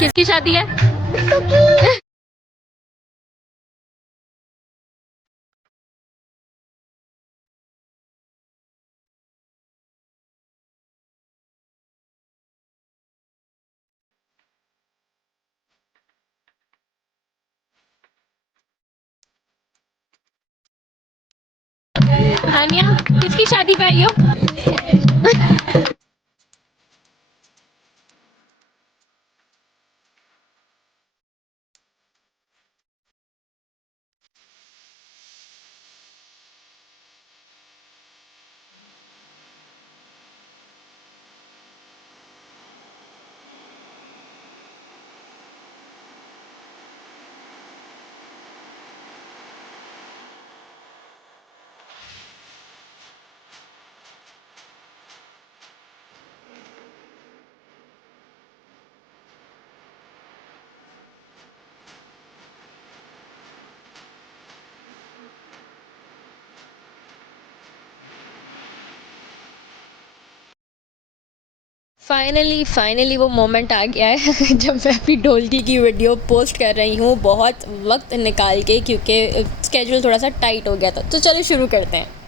किसकी शादी है? हानिया, किसकी शादी पे आई हो? फाइनली वो मोमेंट आ गया है जब मैं अपनी ढोलकी की वीडियो पोस्ट कर रही हूँ बहुत वक्त निकाल के, क्योंकि स्केड्यूल थोड़ा सा टाइट हो गया था। तो चलो शुरू करते हैं।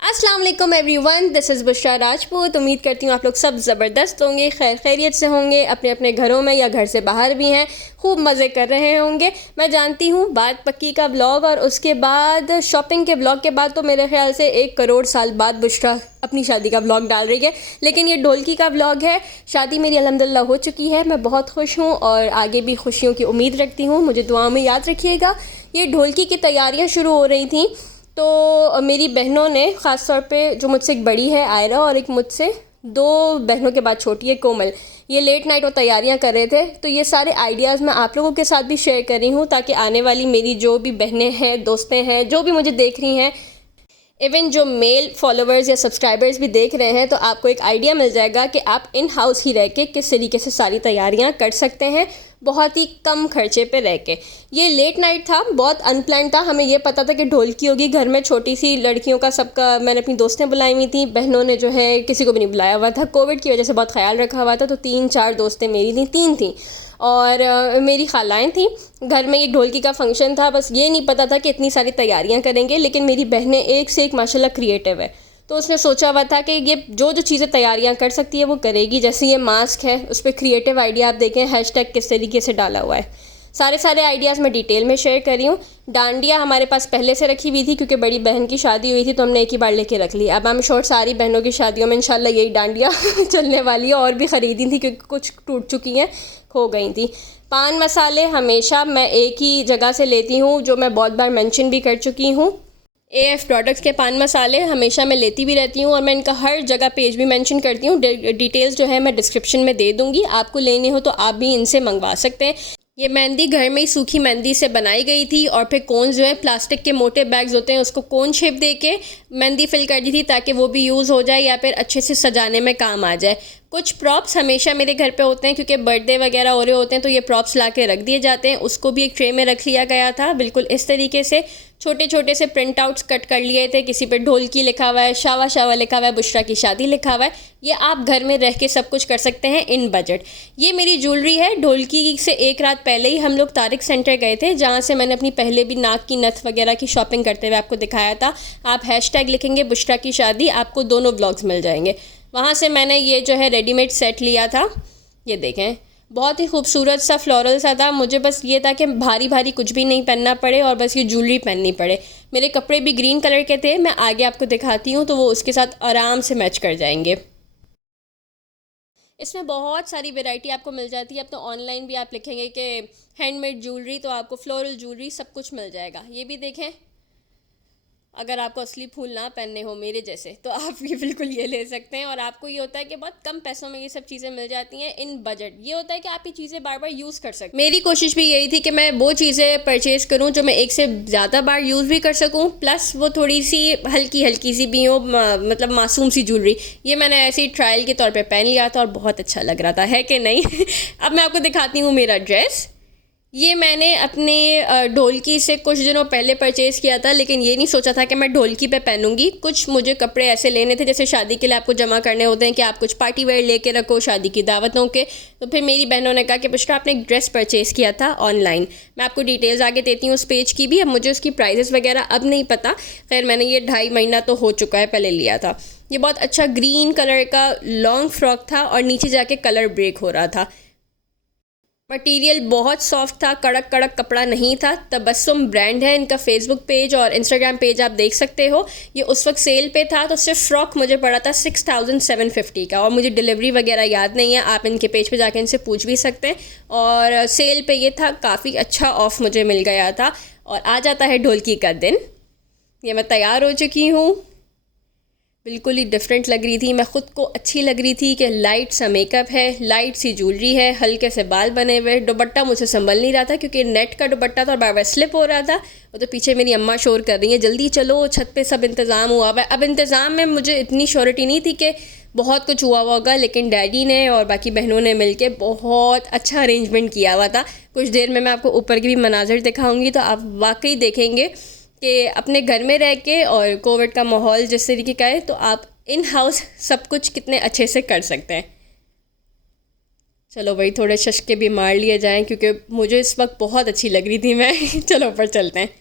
अस्सलाम वालेकुम everyone, this is Bushra Rajput. उम्मीद करती हूँ आप लोग सब ज़बरदस्त होंगे, खैर खैरियत से होंगे, अपने अपने घरों में या घर से बाहर भी हैं, खूब मज़े कर रहे होंगे। मैं जानती हूँ बात पक्की का व्लॉग और उसके बाद शॉपिंग के व्लॉग के बाद तो मेरे ख्याल से 1 करोड़ साल बाद बुशरा अपनी शादी का व्लॉग डाल रही है, लेकिन ये ढोलकी का व्लॉग है। शादी मेरी अल्हम्दुलिल्लाह हो चुकी है, मैं बहुत खुश हूँ और आगे भी खुशियों की उम्मीद रखती हूँ। मुझे दुआओं में याद रखिएगा। ये ढोलकी की तैयारियाँ शुरू हो रही थी तो मेरी बहनों ने, ख़ास तौर पे जो मुझसे एक बड़ी है आयरा और एक मुझसे 2 बहनों के बाद छोटी है कोमल, ये लेट नाइट वो तैयारियां कर रहे थे। तो ये सारे आइडियाज़ मैं आप लोगों के साथ भी शेयर कर रही हूँ ताकि आने वाली मेरी जो भी बहनें हैं, दोस्तें हैं, जो भी मुझे देख रही हैं, इवन जो मेल फॉलोवर्स या सब्सक्राइबर्स भी देख रहे हैं, तो आपको एक आइडिया मिल जाएगा कि आप इन हाउस ही रह के किस तरीके से सारी तैयारियां कर सकते हैं, बहुत ही कम खर्चे पे रह के। ये लेट नाइट था, बहुत अनप्लान था। हमें ये पता था कि ढोलकी होगी घर में, छोटी सी लड़कियों का सबका, मैंने अपनी दोस्तें बुलाई हुई थी, बहनों ने जो है किसी को भी नहीं बुलाया हुआ था। कोविड की वजह से बहुत ख्याल रखा हुआ था, तो 3-4 दोस्तें मेरी थी, 3 थी और मेरी खालाएँ थी। घर में एक ढोलकी का फंक्शन था, बस ये नहीं पता था कि इतनी सारी तैयारियां करेंगे। लेकिन मेरी बहनें एक से एक माशाल्लाह क्रिएटिव है, तो उसने सोचा हुआ था कि ये जो जो चीज़ें तैयारियां कर सकती है वो करेगी। जैसे ये मास्क है, उस पर क्रिएटिव आइडिया आप देखें, हैशटैग किस तरीके से डाला हुआ है। सारे आइडियाज़ मैं डिटेल में शेयर कर रही हूँ। डांडिया हमारे पास पहले से रखी हुई थी क्योंकि बड़ी बहन की शादी हुई थी, तो हमने एक ही बार लेके रख ली। अब हम शॉर्ट सारी बहनों की शादियों में इंशाल्लाह यही डांडिया चलने वाली है। और भी ख़रीदी थी क्योंकि कुछ टूट चुकी हैं, खो गई थी। पान मसाले हमेशा मैं एक ही जगह से लेती हूँ, जो मैं बहुत बार मेंशन भी कर चुकी हूँ। AF प्रोडक्ट्स के पान मसाले हमेशा मैं लेती भी रहती हूँ और मैं इनका हर जगह पेज भी मेंशन करती हूँ। डिटेल्स जो है मैं डिस्क्रिप्शन में दे दूँगी, आपको लेने हो तो आप भी इनसे मंगवा सकते हैं। ये मेहंदी घर में ही सूखी मेहंदी से बनाई गई थी और फिर कोन जो है, प्लास्टिक के मोटे बैग्स होते हैं, उसको कोन शेप दे के मेहंदी फिल कर दी थी ताकि वो भी यूज़ हो जाए या फिर अच्छे से सजाने में काम आ जाए। कुछ प्रॉप्स हमेशा मेरे घर पे होते हैं क्योंकि बर्थडे वगैरह हो रहे होते हैं, तो ये प्रॉप्स ला के रख दिए जाते हैं। उसको भी एक ट्रे में रख लिया गया था, बिल्कुल इस तरीके से। छोटे छोटे से प्रिंट आउट्स कट कर लिए थे, किसी पे ढोलकी लिखा हुआ है, शावा शावा लिखा हुआ है, बुशरा की शादी लिखा हुआ है। ये आप घर में रह के सब कुछ कर सकते हैं इन बजट। ये मेरी ज्वेलरी है। ढोलकी से एक रात पहले ही हम लोग तारिक सेंटर गए थे, जहाँ से मैंने अपनी पहले भी नाक की नथ वगैरह की शॉपिंग करते हुए आपको दिखाया था। आप हैशटैग लिखेंगे बुशरा की शादी, आपको दोनों ब्लॉग्स मिल जाएंगे। वहाँ से मैंने ये जो है रेडीमेड सेट लिया था, ये देखें, बहुत ही खूबसूरत सा फ्लोरल सा था। मुझे बस ये था कि भारी भारी कुछ भी नहीं पहनना पड़े और बस ये ज्वेलरी पहननी पड़े। मेरे कपड़े भी ग्रीन कलर के थे, मैं आगे आपको दिखाती हूँ तो वो उसके साथ आराम से मैच कर जाएंगे। इसमें बहुत सारी वैरायटी आपको मिल जाती है। अब तो ऑनलाइन भी आप लिखेंगे कि हैंडमेड ज्वेलरी तो आपको फ्लोरल ज्वेलरी सब कुछ मिल जाएगा। ये भी देखें, अगर आपको असली फूल ना पहनने हो मेरे जैसे, तो आप ये बिल्कुल ये ले सकते हैं। और आपको ये होता है कि बहुत कम पैसों में ये सब चीज़ें मिल जाती हैं इन बजट। ये होता है कि आप ये चीज़ें बार बार यूज़ कर सकते हैं। मेरी कोशिश भी यही थी कि मैं वो चीज़ें परचेज़ करूं जो मैं एक से ज़्यादा बार यूज़ भी कर सकूं, प्लस वो थोड़ी सी हल्की हल्की सी भी हो, मतलब मासूम सी ज्वेलरी। ये मैंने ऐसे ही ट्रायल के तौर पर पहन लिया था और बहुत अच्छा लग रहा था, है कि नहीं? अब मैं आपको दिखाती हूँ मेरा ड्रेस। ये मैंने अपने ढोलकी से कुछ दिनों पहले परचेज़ किया था, लेकिन ये नहीं सोचा था कि मैं ढोलकी पे पहनूंगी। कुछ मुझे कपड़े ऐसे लेने थे जैसे शादी के लिए आपको जमा करने होते हैं कि आप कुछ पार्टी वेयर लेके रखो शादी की दावतों के। तो फिर मेरी बहनों ने कहा कि पुष्पा आपने एक ड्रेस परचेज़ किया था ऑनलाइन, मैं आपको डिटेल्स आगे देती हूँ उस पेज की भी। अब मुझे उसकी प्राइजेस वगैरह अब नहीं पता, खैर मैंने ये 2.5 महीना तो हो चुका है पहले लिया था। ये बहुत अच्छा ग्रीन कलर का लॉन्ग फ्रॉक था और नीचे जाके कलर ब्रेक हो रहा था। मटेरियल बहुत सॉफ्ट था, कड़क कड़क कपड़ा नहीं था। तबस्सुम ब्रांड है, इनका फेसबुक पेज और इंस्टाग्राम पेज आप देख सकते हो। ये उस वक्त सेल पे था तो सिर्फ फ्रॉक मुझे पड़ा था 6750 का, और मुझे डिलीवरी वगैरह याद नहीं है, आप इनके पेज पे जाके इनसे पूछ भी सकते हैं। और सेल पे ये था, काफ़ी अच्छा ऑफ मुझे मिल गया था। और आ जाता है ढोलकी का दिन। ये मैं तैयार हो चुकी हूँ, बिल्कुल ही डिफरेंट लग रही थी, मैं ख़ुद को अच्छी लग रही थी कि लाइट सा मेकअप है, लाइट सी ज्वेलरी है, हल्के से बाल बने हुए। दुपट्टा मुझे संभल नहीं रहा था क्योंकि नेट का दुपट्टा था और बार बार स्लिप हो रहा था। वो तो पीछे मेरी अम्मा शोर कर रही है, जल्दी चलो छत पे सब इंतज़ाम हुआ हुआ है। अब इंतज़ाम में मुझे इतनी श्योरिटी नहीं थी कि बहुत कुछ हुआ होगा, लेकिन डैडी ने और बाकी बहनों ने मिल के बहुत अच्छा अरेंजमेंट किया हुआ था। कुछ देर में मैं आपको ऊपर के भी मनाज़र दिखाऊँगी तो आप वाकई देखेंगे कि अपने घर में रह के और कोविड का माहौल जिस तरीके का है तो आप इन हाउस सब कुछ कितने अच्छे से कर सकते हैं। चलो भाई थोड़े शशके भी मार लिए जाएं क्योंकि मुझे इस वक्त बहुत अच्छी लग रही थी मैं। चलो ऊपर चलते हैं।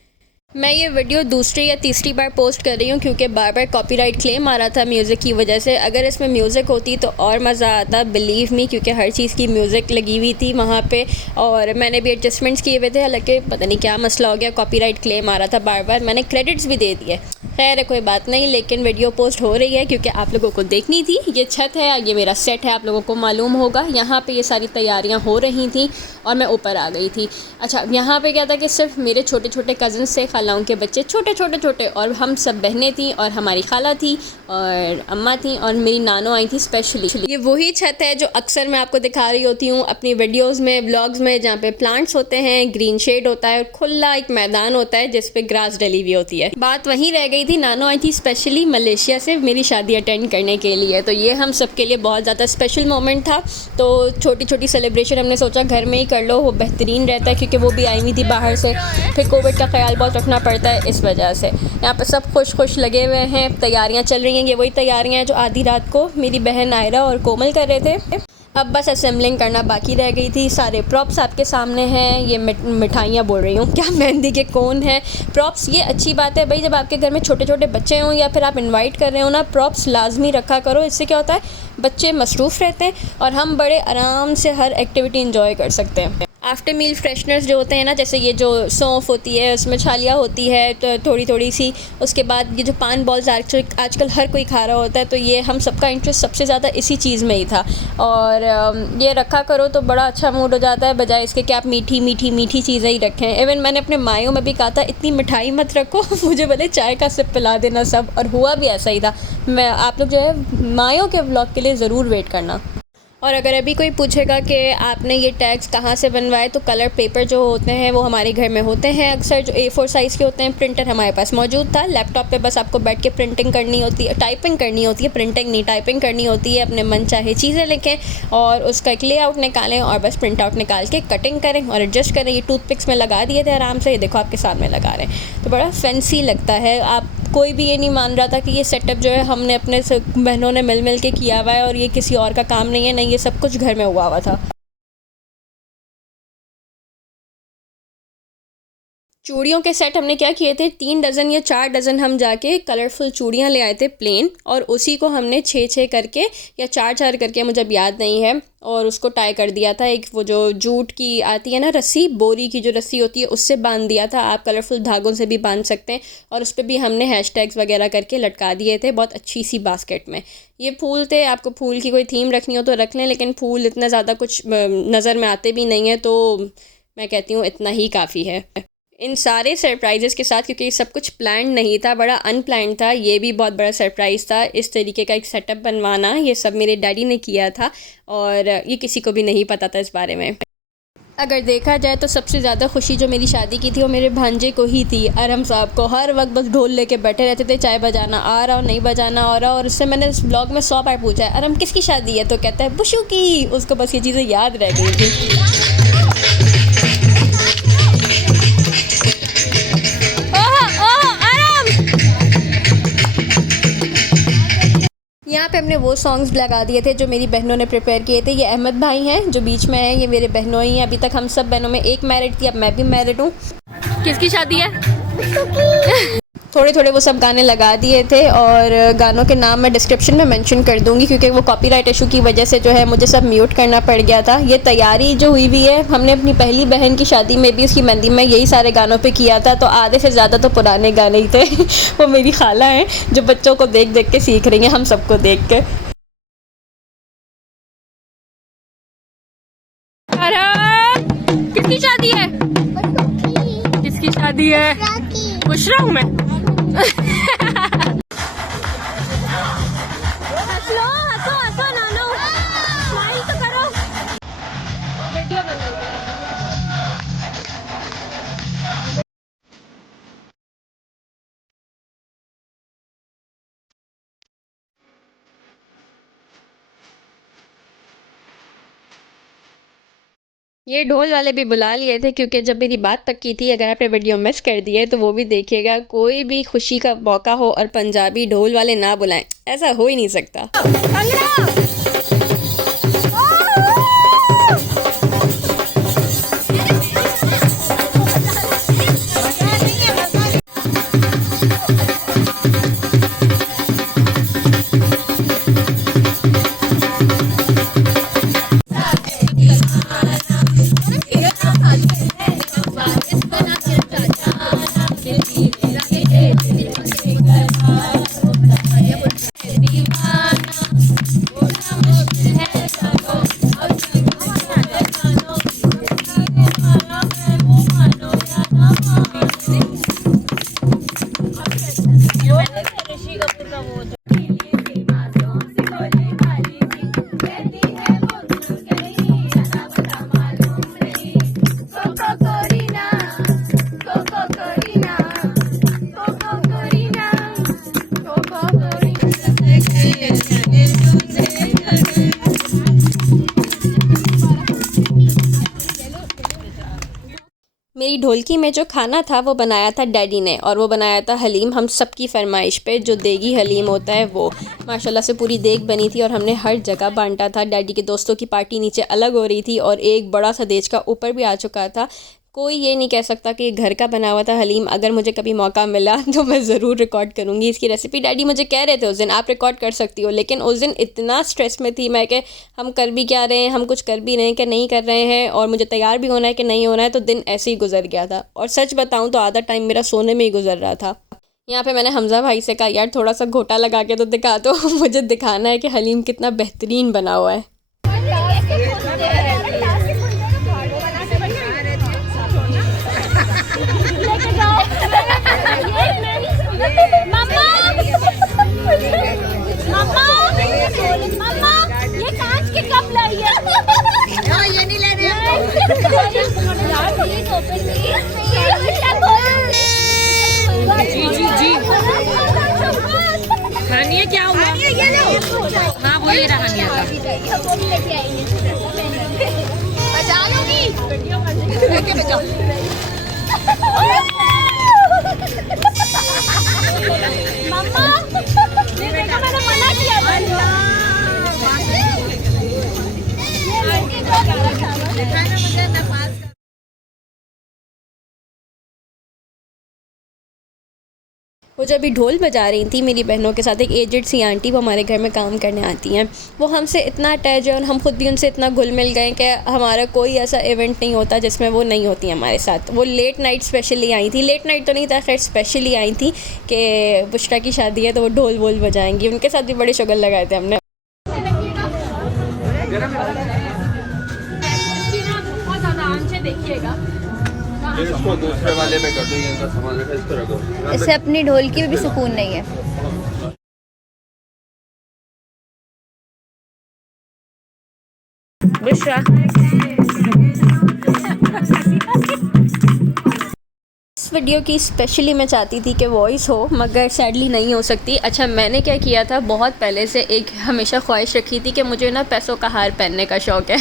मैं ये वीडियो दूसरी या तीसरी बार पोस्ट कर रही हूँ क्योंकि बार बार कॉपीराइट क्लेम आ रहा था म्यूज़िक की वजह से। अगर इसमें म्यूज़िक होती तो और मज़ा आता, बिलीव मी, क्योंकि हर चीज़ की म्यूज़िक लगी हुई थी वहाँ पे और मैंने भी एडजस्टमेंट्स किए हुए थे। हालांकि पता नहीं क्या मसला हो गया, कॉपीराइट क्लेम आ रहा था बार बार, मैंने क्रेडिट्स भी दे दिए। खैर कोई बात नहीं, लेकिन वीडियो पोस्ट हो रही है क्योंकि आप लोगों को देखनी थी। ये छत है, ये मेरा सेट है, आप लोगों को मालूम होगा। यहाँ पे ये सारी तैयारियाँ हो रही थी और मैं ऊपर आ गई थी। अच्छा, यहाँ पे क्या था कि सिर्फ मेरे छोटे छोटे कज़न्स थे, खालाओं के बच्चे छोटे छोटे छोटे, और हम सब बहनें थी और हमारी खाला थी और अम्मा थी और मेरी नानो आई थी स्पेशली। ये वही छत है जो अक्सर मैं आपको दिखा रही होती हूँ अपनी वीडियोज़ में, व्लॉग्स में, जहाँ पे प्लांट्स होते हैं, ग्रीन शेड होता है और खुला एक मैदान होता है जिस पे ग्रास डली हुई होती है। बात वहीं रह गई थी, नानो आई थी स्पेशली मलेशिया से मेरी शादी अटेंड करने के लिए, तो ये हम सब के लिए बहुत ज़्यादा स्पेशल मोमेंट था। तो छोटी छोटी सेलिब्रेशन हमने सोचा घर में ही कर लो, वो बेहतरीन रहता है क्योंकि वो भी आई हुई थी बाहर से, फिर कोविड का ख्याल बहुत रखना पड़ता है इस वजह से। यहाँ पर सब खुश खुश लगे हुए हैं, तैयारियाँ चल रही हैं। ये वही तैयारियाँ हैं जो आधी रात को मेरी बहन आयरा और कोमल कर रहे थे। अब बस असेंबलिंग करना बाकी रह गई थी। सारे प्रॉप्स आपके सामने हैं। ये मिठाइयाँ बोल रही हूँ, क्या मेहंदी के कोन हैं, प्रॉप्स। ये अच्छी बात है भाई, जब आपके घर में छोटे छोटे बच्चे हों या फिर आप इनवाइट कर रहे हो ना, प्रॉप्स लाजमी रखा करो। इससे क्या होता है, बच्चे मसरूफ़ रहते हैं और हम बड़े आराम से हर एक्टिविटी इंजॉय कर सकते हैं। आफ्टर मील फ्रेशनर्स जो होते हैं ना, जैसे ये जो सौंफ होती है उसमें छालिया होती है तो थोड़ी थोड़ी सी, उसके बाद ये जो पान बॉल्स आजकल हर कोई खा रहा होता है, तो ये हम सबका इंटरेस्ट सबसे ज़्यादा इसी चीज़ में ही था। और ये रखा करो तो बड़ा अच्छा मूड हो जाता है, बजाय इसके कि आप मीठी मीठी मीठी चीज़ें ही रखें। इवन मैंने अपने मायों में भी कहा था इतनी मिठाई मत रखो, मुझे भले चाय का सिप पिला देना सब, और हुआ भी ऐसा ही था। मैं आप लोग जो है मायों के व्लॉग के लिए ज़रूर वेट करना। और अगर अभी कोई पूछेगा कि आपने ये टैग्स कहाँ से बनवाए, तो कलर पेपर जो होते हैं वो हमारे घर में होते हैं अक्सर, जो A4 साइज़ के होते हैं। प्रिंटर हमारे पास मौजूद था, लैपटॉप पे बस आपको बैठ के प्रिंटिंग करनी होती है, टाइपिंग करनी होती है, प्रिंटिंग नहीं टाइपिंग करनी होती है। अपने मन चाहे चीज़ें लिखें और उसका एक लेआउट निकालें और बस प्रिंट आउट निकाल के कटिंग करें और एडजस्ट करें। ये टूथपिक्स में लगा दिए थे आराम से, ये देखो आपके सामने लगा रहे हैं, तो बड़ा फैंसी लगता है। आप कोई भी ये नहीं मान रहा था कि ये सेटअप जो है हमने अपने बहनों ने मिल के किया हुआ है और ये किसी और का काम नहीं है, नहीं, ये सब कुछ घर में हुआ हुआ था। चूड़ियों के सेट हमने क्या किए थे, 3 डज़न या 4 डज़न हम जाके कलरफुल चूड़ियाँ ले आए थे प्लेन, और उसी को हमने 6-6 करके या 4-4 करके, मुझे अब याद नहीं है, और उसको टाई कर दिया था। एक वो जो जूट की आती है ना रस्सी, बोरी की जो रस्सी होती है, उससे बांध दिया था। आप कलरफुल धागों से भी बांध सकते हैं, और उस पर भी हमने हैशटैग्स वगैरह करके लटका दिए थे बहुत अच्छी सी बास्केट में। ये फूल थे, आपको फूल की कोई थीम रखनी हो तो रख लें, लेकिन फूल इतना ज़्यादा कुछ नज़र में आते भी नहीं है, तो मैं कहती हूँ इतना ही काफ़ी है। इन सारे सरप्राइज़ेस के साथ, क्योंकि ये सब कुछ प्लान नहीं था, बड़ा अनप्लान था, ये भी बहुत बड़ा सरप्राइज़ था। इस तरीके का एक सेटअप बनवाना, ये सब मेरे डैडी ने किया था और ये किसी को भी नहीं पता था इस बारे में। अगर देखा जाए तो सबसे ज़्यादा खुशी जो मेरी शादी की थी वो मेरे भांजे को ही थी। अरहम साहब को हर वक्त बस ढोल लेके बैठे रहते थे, चाय बजाना आ रहा हो नहीं बजाना आ रहा हो, और उससे मैंने इस ब्लॉग में 100 बार पूछा है अरहम किसकी शादी है, तो कहता है बुशू की। उसको बस ये चीज़ें याद रह गई थी। यहाँ पे हमने वो सॉन्ग्स लगा दिए थे जो मेरी बहनों ने प्रिपेयर किए थे। ये अहमद भाई हैं जो बीच में हैं, ये मेरे बहनों ही हैं। अभी तक हम सब बहनों में एक मैरिड थी, अब मैं भी मैरिड हूँ। किसकी शादी है? थोड़े थोड़े वो सब गाने लगा दिए थे और गानों के नाम मैं डिस्क्रिप्शन में मेंशन कर दूंगी क्योंकि वो कॉपीराइट इशू की वजह से जो है मुझे सब म्यूट करना पड़ गया था। ये तैयारी जो हुई हुई है हमने अपनी पहली बहन की शादी में भी उसकी मेहंदी में यही सारे गानों पे किया था, तो आधे से ज़्यादा तो पुराने गाने ही थे। वो मेरी खाला हैं जो बच्चों को देख देख के सीख रही हैं, हम सबको देख के। किसकी शादी है? किसकी शादी है? खुश रहूं मैं। हंसो हंसो हंसो नानो, स्माइल तो करो। वीडियो बनाओ। ये ढोल वाले भी बुला लिए थे क्योंकि जब मेरी बात पक्की थी अगर आपने वीडियो मिस कर दी है तो वो भी देखिएगा। कोई भी खुशी का मौका हो और पंजाबी ढोल वाले ना बुलाएं, ऐसा हो ही नहीं सकता। मेरी ढोलकी में जो खाना था वो बनाया था डैडी ने, और वो बनाया था हलीम हम सब की फरमाइश पे। जो देगी हलीम होता है वो माशाल्लाह से पूरी देग बनी थी और हमने हर जगह बांटा था। डैडी के दोस्तों की पार्टी नीचे अलग हो रही थी और एक बड़ा सा देज का ऊपर भी आ चुका था। कोई ये नहीं कह सकता कि घर का बना हुआ था हलीम। अगर मुझे कभी मौका मिला तो मैं ज़रूर रिकॉर्ड करूँगी इसकी रेसिपी। डैडी मुझे कह रहे थे उस दिन आप रिकॉर्ड कर सकती हो, लेकिन उस दिन इतना स्ट्रेस में थी मैं कि हम कर भी क्या रहे हैं, हम कुछ कर भी रहे हैं कि नहीं कर रहे हैं, और मुझे तैयार भी होना है कि नहीं होना है। तो दिन ऐसे ही गुजर गया था और सच बताऊँ तो आधा टाइम मेरा सोने में ही गुजर रहा था। यहाँ पे मैंने हमज़ा भाई से कहा यार थोड़ा सा घोटा लगा के तो दिखा दो। मुझे दिखाना है कि हलीम कितना बेहतरीन बना हुआ है। ये कांच के कप लाइए। ये नहीं ले रहे जी जी जी। हानिया क्या हुआ? हाँ वो ये रहा हानिया का। बचा लूंगी। बचाओ। मम्मा ये देखो मैंने मना किया था। वो जब भी ढोल बजा रही थी मेरी बहनों के साथ एक एजेड सी आंटी, वो हमारे घर में काम करने आती हैं। वो हमसे इतना अटैच है और हम खुद भी उनसे इतना घुल मिल गए कि हमारा कोई ऐसा इवेंट नहीं होता जिसमें वो नहीं होती हमारे साथ। वो लेट नाइट स्पेशली आई थी, लेट नाइट तो नहीं था खैर, स्पेशली आई थी कि बुशरा की शादी है तो वो ढोल वोल बजाएंगी। उनके साथ भी बड़े शुगल लगाए थे हमने। देखिएगा इसको दूसरे वाले में कर दो, ये अंदर सामान रखा है, इसको रखो। इससे अपनी ढोलकी में भी सुकून नहीं है। इस वीडियो की स्पेशली मैं चाहती थी कि वॉइस हो, मगर सैडली नहीं हो सकती। अच्छा, मैंने क्या किया था, बहुत पहले से एक हमेशा ख्वाहिश रखी थी कि मुझे ना पैसों का हार पहनने का शौक़ है।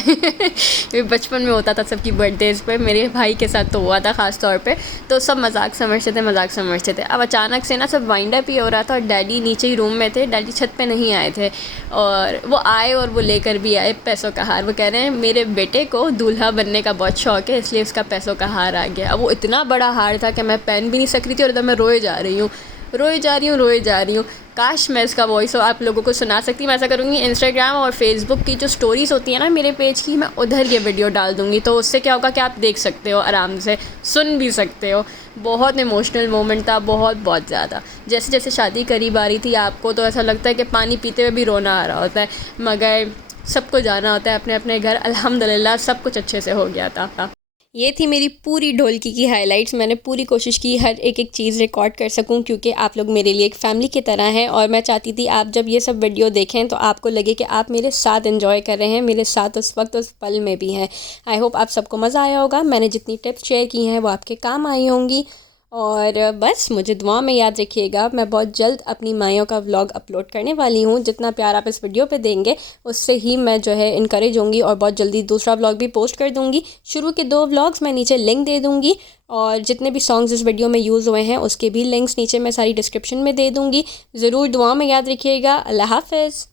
ये बचपन में होता था सबकी बर्थडेज़ पे, मेरे भाई के साथ तो हुआ था ख़ास तौर पे, तो सब मजाक समझते थे। अब अचानक से ना सब वाइंड अप ही हो रहा था और डैडी नीचे ही रूम में थे, डैडी छत पे नहीं आए थे, और वो आए और वो लेकर भी आए पैसों का हार। वो कह रहे हैं मेरे बेटे को दूल्हा बनने का बहुत शौक़ है, इसलिए उसका पैसों का हार आ गया। अब वो इतना बड़ा हार था कि मैं पहन भी नहीं सक रही थी और इधर मैं रोए जा रही हूँ। काश मैं इसका वॉइस आप लोगों को सुना सकती। मैं ऐसा करूँगी, इंस्टाग्राम और फेसबुक की जो स्टोरीज़ होती हैं ना मेरे पेज की, मैं उधर ये वीडियो डाल दूँगी, तो उससे क्या होगा कि आप देख सकते हो, आराम से सुन भी सकते हो। बहुत इमोशनल मोमेंट था, बहुत ज़्यादा। जैसे जैसे शादी करीब आ रही थी, आपको तो ऐसा लगता है कि पानी पीते हुए भी रोना आ रहा होता है, मगर सबको जाना होता है अपने अपने घर। अल्हम्दुलिल्लाह सब कुछ अच्छे से हो गया था। ये थी मेरी पूरी ढोलकी की हाइलाइट्स। मैंने पूरी कोशिश की हर एक चीज़ रिकॉर्ड कर सकूं, क्योंकि आप लोग मेरे लिए एक फ़ैमिली की तरह हैं, और मैं चाहती थी आप जब ये सब वीडियो देखें तो आपको लगे कि आप मेरे साथ एंजॉय कर रहे हैं, मेरे साथ उस वक्त उस पल में भी हैं। आई होप आप सबको मज़ा आया होगा। मैंने जितनी टिप्स शेयर की हैं वो आपके काम आई होंगी, और बस मुझे दुआ में याद रखिएगा। मैं बहुत जल्द अपनी माइयों का व्लॉग अपलोड करने वाली हूँ। जितना प्यार आप इस वीडियो पे देंगे उससे ही मैं जो है इनकरेज होंगी, और बहुत जल्दी दूसरा व्लॉग भी पोस्ट कर दूँगी। शुरू के 2 व्लॉग्स मैं नीचे लिंक दे दूँगी, और जितने भी सॉन्ग्स इस वीडियो में यूज़ हुए हैं उसके भी लिंक्स नीचे मैं सारी डिस्क्रिप्शन में दे दूँगी। ज़रूर दुआ में याद रखिएगा। अल्लाह हाफ़िज़।